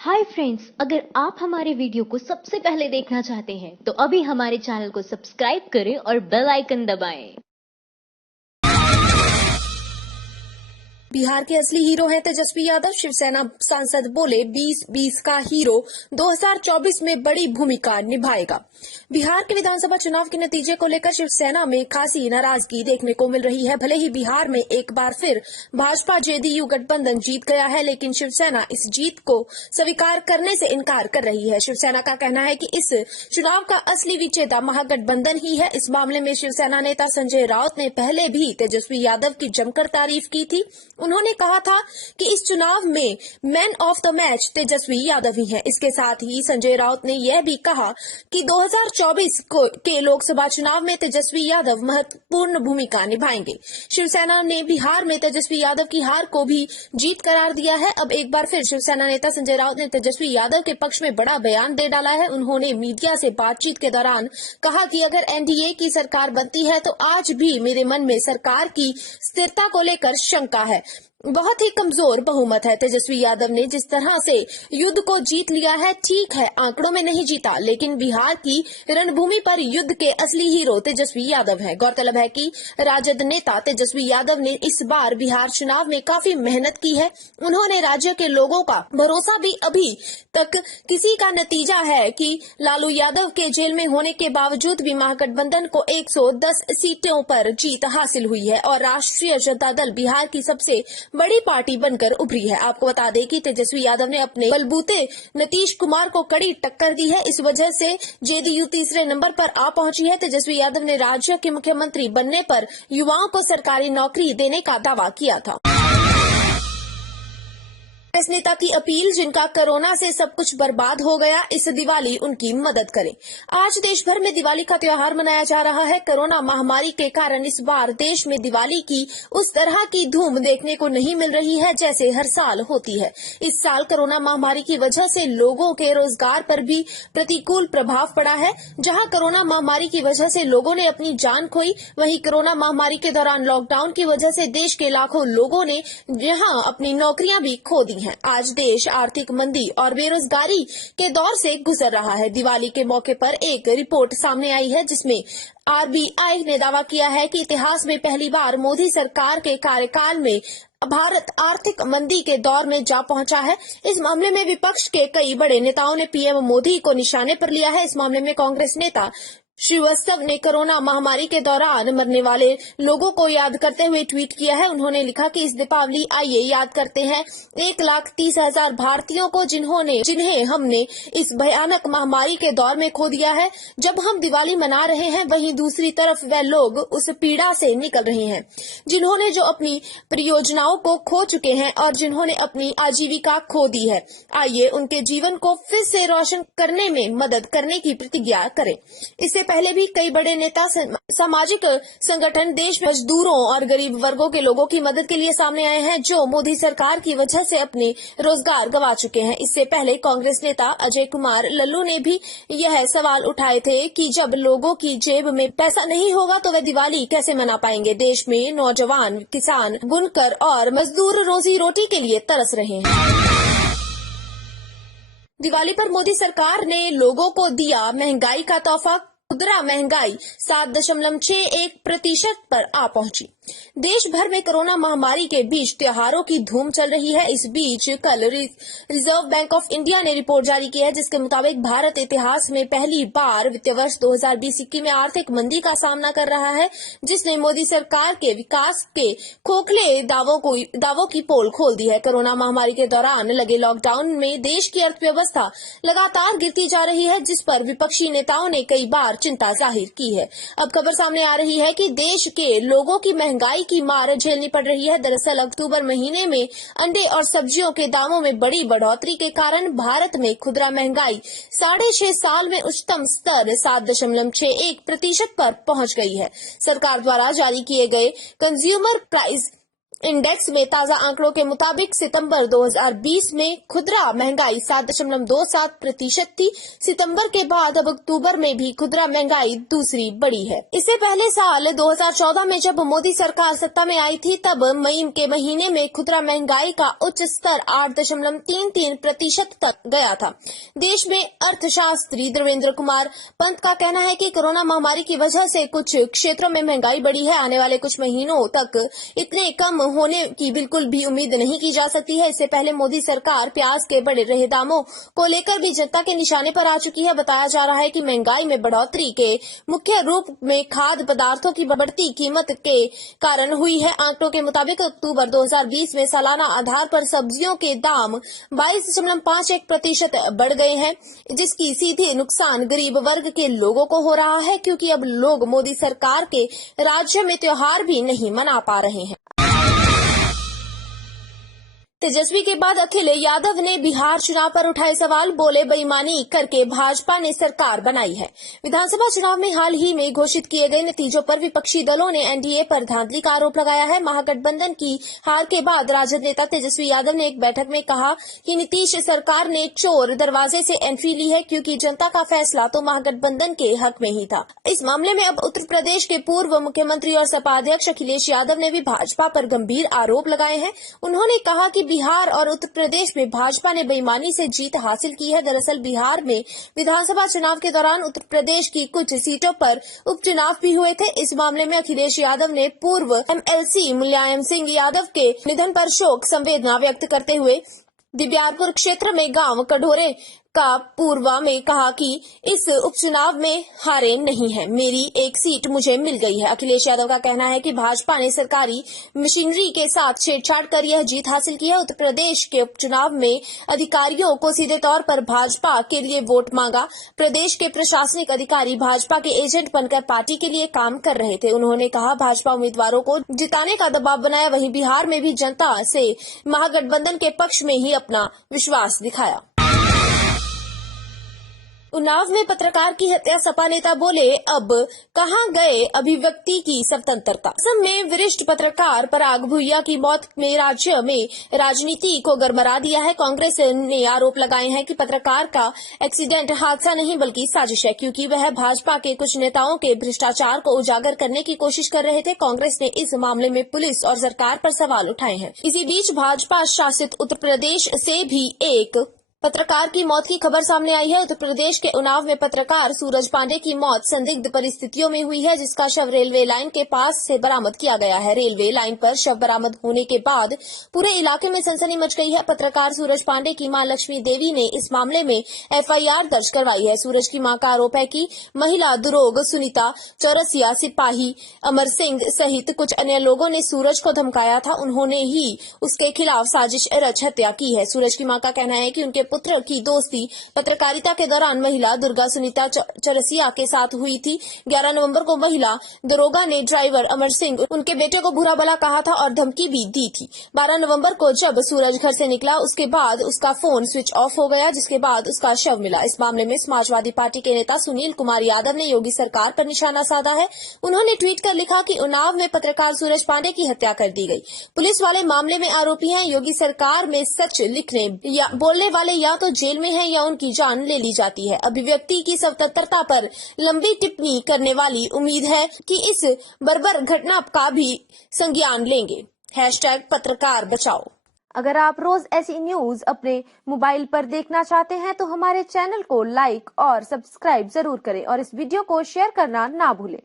Hi friends, अगर आप हमारे वीडियो को सबसे पहले देखना चाहते हैं तो अभी हमारे चैनल को सब्सक्राइब करें और बेल आइकन दबाएं। बिहार के असली हीरो हैं तेजस्वी यादव। शिवसेना सांसद बोले 2020 का हीरो 2024 में बड़ी भूमिका निभाएगा। बिहार के विधानसभा चुनाव के नतीजे को लेकर शिवसेना में खासी नाराजगी देखने को मिल रही है। भले ही बिहार में एक बार फिर भाजपा जेडीयू गठबंधन जीत गया है, लेकिन शिवसेना इस जीत को स्वीकार करने से इनकार कर रही है। शिवसेना का कहना है कि इस चुनाव का असली विजेता महागठबंधन ही है। इस मामले में शिवसेना नेता संजय राउत ने पहले भी तेजस्वी यादव की जमकर तारीफ की थी। उन्होंने कहा था कि इस चुनाव में man of the match Tejashwi Yadav ही हैं। इसके साथ ही संजय राउत ने यह भी कहा कि 2024 के लोकसभा चुनाव में तेजस्वी यादव महत्वपूर्ण भूमिका निभाएंगे। शिवसेना ने बिहार में तेजस्वी यादव की हार को भी जीत करार दिया है। अब एक बार फिर शिवसेना नेता संजय राउत ने तेजस्वी यादव के पक्ष में बड़ा बयान दे डाला है। उन्होंने मीडिया से बातचीत के दौरान कहा कि अगर एनडीए की सरकार बनती है तो आज भी मेरे मन में सरकार की स्थिरता को लेकर शंका है। बहुत ही कमजोर बहुमत है। तेजस्वी यादव ने जिस तरह से युद्ध को जीत लिया है, ठीक है आंकड़ों में नहीं जीता, लेकिन बिहार की रणभूमि पर युद्ध के असली हीरो तेजस्वी यादव हैं। गौरतलब है कि राजद नेता तेजस्वी यादव ने इस बार बिहार चुनाव में काफी मेहनत की है। उन्होंने राज्य के लोगों का भरोसा भी अभी तक किसी का नतीजा है कि लालू यादव के जेल में होने के बावजूद भी महागठबंधन को 110 सीटों पर जीत हासिल हुई है और राष्ट्रीय जनता दल बिहार की सबसे बड़ी पार्टी बनकर उभरी है। आपको बता दें कि तेजस्वी यादव ने अपने बलबूते नीतीश कुमार को कड़ी टक्कर दी है। इस वजह से जेडीयू तीसरे नंबर पर आ पहुंची है। तेजस्वी यादव ने राज्य के मुख्यमंत्री बनने पर युवाओं को सरकारी नौकरी देने का दावा किया था। कांग्रेस नेता की अपील, जिनका कोरोना से सब कुछ बर्बाद हो गया, इस दिवाली उनकी मदद करें। आज देश भर में दिवाली का त्योहार मनाया जा रहा है। कोरोना महामारी के कारण इस बार देश में दिवाली की उस तरह की धूम देखने को नहीं मिल रही है जैसे हर साल होती है। इस साल कोरोना महामारी की वजह से लोगों के रोजगार पर भी प्रतिकूल प्रभाव पड़ा है। जहां कोरोना महामारी की वजह से लोगों ने अपनी जान खोई, वहीं कोरोना महामारी के दौरान लॉकडाउन की वजह से देश के लाखों लोगों ने यहां अपनी नौकरियां भी खो दी हैं। आज देश आर्थिक मंदी और बेरोजगारी के दौर से गुजर रहा है। दिवाली के मौके पर एक रिपोर्ट सामने आई है जिसमें आरबीआई ने दावा किया है कि इतिहास में पहली बार मोदी सरकार के कार्यकाल में भारत आर्थिक मंदी के दौर में जा पहुंचा है। इस मामले में विपक्ष के कई बड़े नेताओं ने पीएम मोदी को निशाने पर लिया है। इस मामले में कांग्रेस नेता श्रीवास्तव ने कोरोना महामारी के दौरान मरने वाले लोगों को याद करते हुए ट्वीट किया है। उन्होंने लिखा कि इस दीपावली आइए याद करते हैं 1,30,000 भारतीयों को जिन्हें हमने इस भयानक महामारी के दौर में खो दिया है। जब हम दिवाली मना रहे हैं, वहीं दूसरी तरफ वे लोग उस पीड़ा से निकल रहे हैं जिन्होंने जो अपनी परियोजनाओं को खो चुके हैं और जिन्होंने अपनी आजीविका खो दी है। आइए उनके जीवन को फिर से रोशन करने में मदद करने की प्रतिज्ञा करें। इससे पहले भी कई बड़े नेता, सामाजिक संगठन देश में मजदूरों और गरीब वर्गों के लोगों की मदद के लिए सामने आए हैं जो मोदी सरकार की वजह से अपने रोजगार गंवा चुके हैं। इससे पहले कांग्रेस नेता अजय कुमार लल्लू ने भी यह सवाल उठाए थे कि जब लोगों की जेब में पैसा नहीं होगा तो वे दिवाली कैसे मना पाएंगे। देश में नौजवान, किसान, बुनकर और मजदूर रोजी रोटी के लिए तरस रहे हैं। दिवाली पर मोदी सरकार ने लोगों को दिया महंगाई का तोहफा। खुदरा महंगाई 7.61% पर आ पहुंची। देश भर में कोरोना महामारी के बीच त्योहारों की धूम चल रही है। इस बीच कल रिजर्व बैंक ऑफ इंडिया ने रिपोर्ट जारी की है जिसके मुताबिक भारत इतिहास में पहली बार वित्तीय वर्ष 2020-21 में आर्थिक मंदी का सामना कर रहा है, जिसने मोदी सरकार के विकास के खोखले दावों की पोल खोल दी है। कोरोना महामारी के दौरान लगे लॉकडाउन में देश की अर्थव्यवस्था लगातार गिरती जा रही है, जिस पर विपक्षी नेताओं ने कई बार चिंता जाहिर की है। अब खबर सामने आ रही है कि देश के लोगों की महंगाई की मार झेलनी पड़ रही है। दरअसल अक्टूबर महीने में अंडे और सब्जियों के दामों में बड़ी बढ़ोतरी के कारण भारत में खुदरा महंगाई 6.5 साल में उच्चतम स्तर 7.61% पर पहुंच गई है। सरकार द्वारा जारी किए गए कंज्यूमर प्राइस इंडेक्स में ताजा आंकड़ों के मुताबिक सितंबर 2020 में खुदरा महंगाई 7.27% थी। सितंबर के बाद अब अक्टूबर में भी खुदरा महंगाई दूसरी बड़ी है। इससे पहले साल 2014 में जब मोदी सरकार सत्ता में आई थी, तब मई के महीने में खुदरा महंगाई का उच्च स्तर 8.33% तक गया था। देश में अर्थशास्त्री देवेंद्र कुमार पंत का कहना है कि कोरोना महामारी की वजह से कुछ क्षेत्रों में महंगाई बढ़ी है। आने वाले कुछ महीनों तक इतने कम होने की बिल्कुल भी उम्मीद नहीं की जा सकती है। इससे पहले मोदी सरकार प्याज के बढ़ रहे दामों को लेकर भी जनता के निशाने पर आ चुकी है। बताया जा रहा है कि महंगाई में बढ़ोतरी के मुख्य रूप में खाद्य पदार्थों की बढ़ती कीमत के कारण हुई है। आंकड़ों के मुताबिक अक्टूबर 2020 में सालाना आधार पर सब्जियों के दाम 22.51% बढ़ गए हैं, जिसकी सीधी नुकसान गरीब वर्ग के लोगों को हो रहा है, क्योंकि अब लोग मोदी सरकार के राज्य में त्योहार भी नहीं मना पा रहे हैं। तेजस्वी के बाद अखिल यादव ने बिहार चुनाव पर उठाए सवाल। बोले, बेईमानी करके भाजपा ने सरकार बनाई है। विधानसभा चुनाव में हाल ही में घोषित किए गए नतीजों पर विपक्षी दलों ने एनडीए पर धांधली का आरोप लगाया है। महागठबंधन की हार के बाद राजद नेता तेजस्वी यादव ने एक बैठक में कहा कि नीतीश सरकार ने चोर दरवाजे से एंट्री ली है, क्योंकि जनता का फैसला तो महागठबंधन के हक में ही था। इस मामले में अब उत्तर प्रदेश के पूर्व मुख्यमंत्री और सपा अध्यक्ष अखिलेश यादव ने भी भाजपा पर गंभीर आरोप लगाए हैं। उन्होंने कहा कि बिहार और उत्तर प्रदेश में भाजपा ने बेईमानी से जीत हासिल की है। दरअसल बिहार में विधानसभा चुनाव के दौरान उत्तर प्रदेश की कुछ सीटों पर उपचुनाव भी हुए थे। इस मामले में अखिलेश यादव ने पूर्व एमएलसी मुलायम सिंह यादव के निधन पर शोक संवेदना व्यक्त करते हुए दिब्यारपुर क्षेत्र में गांव कढोरे का पूर्वा में कहा कि इस उपचुनाव में हारे नहीं है, मेरी एक सीट मुझे मिल गई है। अखिलेश यादव का कहना है कि भाजपा ने सरकारी मशीनरी के साथ छेड़छाड़ कर यह जीत हासिल की है। उत्तर प्रदेश के उपचुनाव में अधिकारियों को सीधे तौर पर भाजपा के लिए वोट मांगा। प्रदेश के प्रशासनिक अधिकारी भाजपा के एजेंट बनकर पार्टी के लिए काम कर रहे थे। उन्होंने कहा, भाजपा उम्मीदवारों को जिताने का दबाव बनाया, वहीं बिहार में भी जनता से महागठबंधन के पक्ष में ही अपना विश्वास दिखाया। उन्नाव में पत्रकार की हत्या, सपा नेता बोले, अब कहां गए अभिव्यक्ति की स्वतंत्रता। असम में वरिष्ठ पत्रकार पराग भुइया की मौत में राज्य में राजनीति को गरमारा दिया है। कांग्रेस ने आरोप लगाए हैं कि पत्रकार का एक्सीडेंट हादसा नहीं बल्कि साजिश है, क्योंकि वह भाजपा के कुछ नेताओं के भ्रष्टाचार को उजागर करने की कोशिश कर रहे थे। कांग्रेस ने इस मामले में पुलिस और सरकार पर सवाल उठाए हैं। इसी बीच भाजपा शासित उत्तर प्रदेश से भी एक पत्रकार की मौत की खबर सामने आई है। उत्तर प्रदेश के उन्नाव में पत्रकार सूरज पांडे की मौत संदिग्ध परिस्थितियों में हुई है, जिसका शव रेलवे लाइन के पास से बरामद किया गया है। रेलवे लाइन पर शव बरामद होने के बाद पूरे इलाके में सनसनी मच गई है। पत्रकार सूरज पांडे की मां लक्ष्मी देवी ने इस मामले में एफआईआर दर्ज करवाई है। सूरज की मां का आरोप है कि महिला दुरोग सुनीता चौरसिया, सिपाही अमर सिंह सहित कुछ अन्य लोगों ने सूरज को धमकाया था। उन्होंने ही उसके खिलाफ साजिश रच हत्या की है। सूरज की मां का कहना है कि उनके पुत्र की दोस्ती पत्रकारिता के दौरान महिला दुर्गा सुनीता चौरसिया के साथ हुई थी। 11 नवंबर को महिला दरोगा ने ड्राइवर अमर सिंह उनके बेटे को बुरा भला कहा था और धमकी भी दी थी। 12 नवंबर को जब सूरज घर से निकला, उसके बाद उसका फोन स्विच ऑफ हो गया, जिसके बाद उसका शव मिला। इस मामले में समाजवादी पार्टी के नेता सुनील कुमार यादव ने योगी सरकार पर निशाना साधा है। उन्होंने ट्वीट कर लिखा कि उन्नाव में पत्रकार सूरज पांडे की हत्या कर दी गई। पुलिस वाले मामले में आरोपी हैं। योगी सरकार में सच लिखने या बोलने वाले या तो जेल में है या उनकी जान ले ली जाती है। अभिव्यक्ति की स्वतंत्रता पर लंबी टिप्पणी करने वाली उम्मीद है कि इस बर्बर घटना का भी संज्ञान लेंगे। #पत्रकार बचाओ। अगर आप रोज ऐसी न्यूज अपने मोबाइल पर देखना चाहते हैं तो हमारे चैनल को लाइक और सब्सक्राइब जरूर करें और इस वीडियो को शेयर करना ना भूलें।